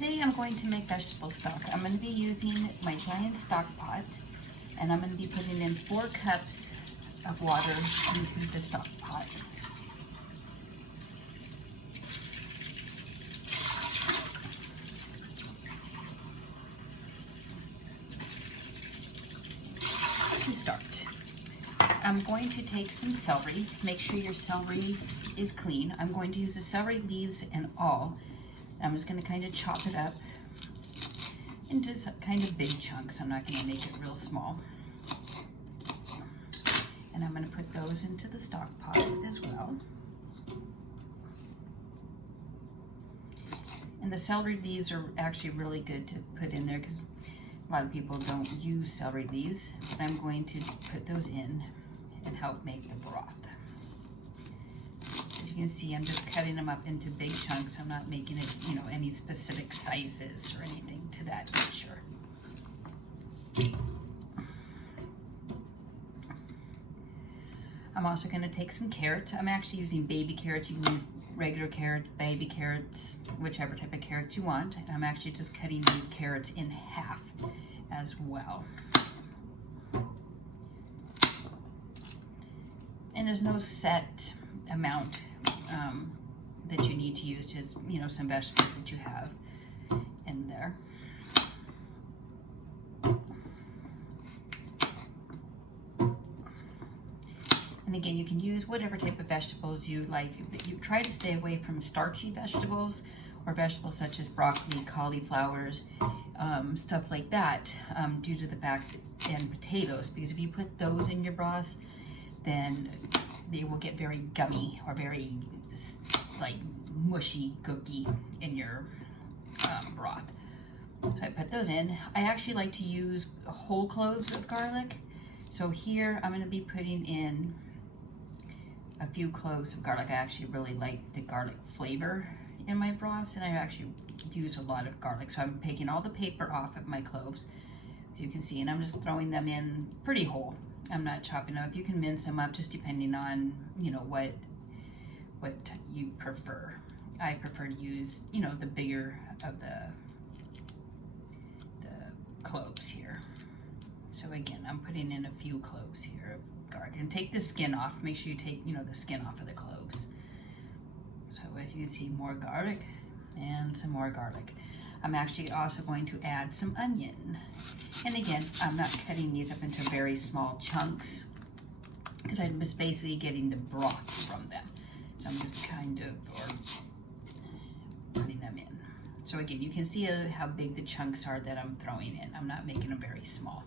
Today I'm going to make vegetable stock. I'm going to be using my giant stock pot, and I'm going to be putting in 4 cups of water into the stock pot. To start, I'm going to take some celery. Make sure your celery is clean. I'm going to use the celery leaves and all. I'm just going to kind of chop it up into some kind of big chunks. I'm not going to make it real small. And I'm going to put those into the stock pot as well. And the celery leaves are actually really good to put in there because a lot of people don't use celery leaves. But I'm going to put those in and help make the broth. As you can see, I'm just cutting them up into big chunks. I'm not making it, any specific sizes or anything to that nature. I'm also going to take some carrots. I'm actually using baby carrots. You can use regular carrots, baby carrots, whichever type of carrots you want. And I'm actually just cutting these carrots in half as well. And there's no set amount that you need to use, just some vegetables that you have in there. And again, you can use whatever type of vegetables you like. You try to stay away from starchy vegetables or vegetables such as broccoli, cauliflowers, stuff like that, due to the fact, and potatoes, because if you put those in your broth, then they will get very gummy or very mushy, gooky in your broth. So I put those in. I actually like to use whole cloves of garlic. So here I'm going to be putting in a few cloves of garlic. I actually really like the garlic flavor in my broth, and I actually use a lot of garlic. So I'm taking all the paper off of my cloves, as you can see, and I'm just throwing them in pretty whole. I'm not chopping them up. You can mince them up just depending on, what you prefer. I prefer to use, the bigger of the cloves here. So again, I'm putting in a few cloves here of garlic. And take the skin off. Make sure you take, the skin off of the cloves. So as you can see, more garlic and some more garlic. I'm actually also going to add some onion. And again, I'm not cutting these up into very small chunks because I'm just basically getting the broth from them. So I'm just kind of putting them in. So again, you can see how big the chunks are that I'm throwing in. I'm not making them very small.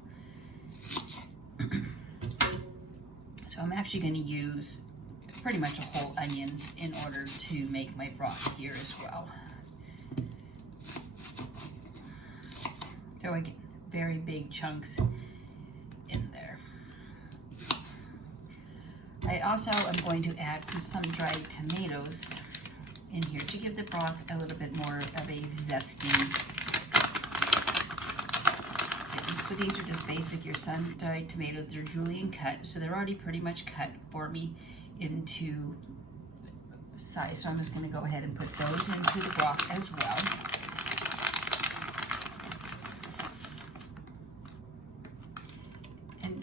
So I'm actually going to use pretty much a whole onion in order to make my broth here as well. So again, very big chunks in there. I also am going to add some sun-dried tomatoes in here to give the broth a little bit more of a zesty. So these are just basic, your sun-dried tomatoes. They're julienne cut, so they're already pretty much cut for me into size. So I'm just going to go ahead and put those into the broth as well.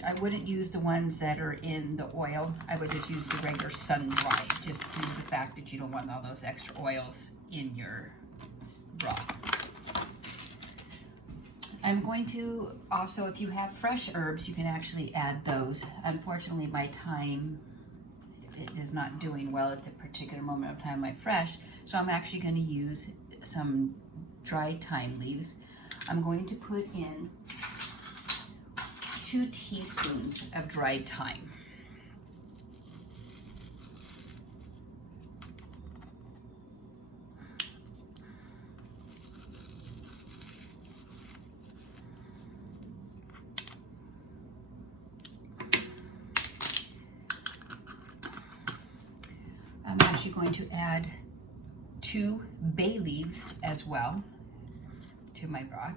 I wouldn't use the ones that are in the oil. I would just use the regular sun-dried, just due to the fact that you don't want all those extra oils in your broth. I'm going to also, if you have fresh herbs, you can actually add those. Unfortunately, my thyme is not doing well at the particular moment of time, my fresh, so I'm actually going to use some dried thyme leaves. I'm going to put in 2 teaspoons of dried thyme. I'm actually going to add 2 bay leaves as well to my broth.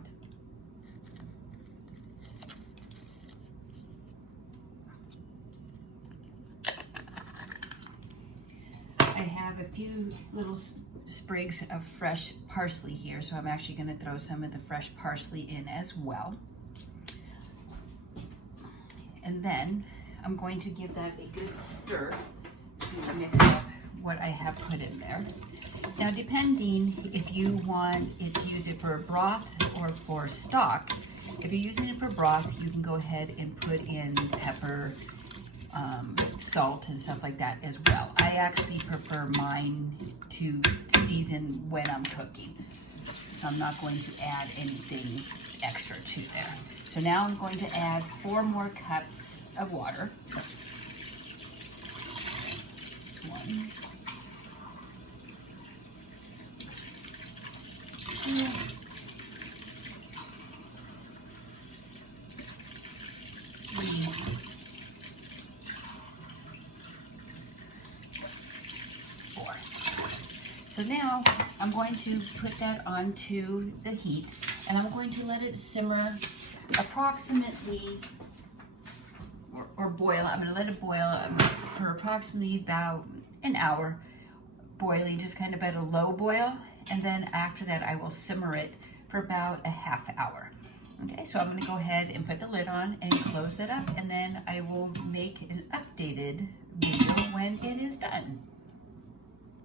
I have a few little sprigs of fresh parsley here, so I'm actually going to throw some of the fresh parsley in as well. And then I'm going to give that a good stir to mix up what I have put in there. Now, depending if you want it to use it for broth or for stock, if you're using it for broth, you can go ahead and put in pepper, salt, and stuff like that as well. I actually prefer mine to season when I'm cooking, so I'm not going to add anything extra to there. So now I'm going to add 4 more cups of water. 1, 2, 3, 4. So now I'm going to put that onto the heat, and I'm going to let it simmer approximately, or boil. I'm going to let it boil for approximately about an hour, boiling just kind of at a low boil, and then after that I will simmer it for about a half hour. Okay, so I'm going to go ahead and put the lid on and close that up, and then I will make an updated video when it is done.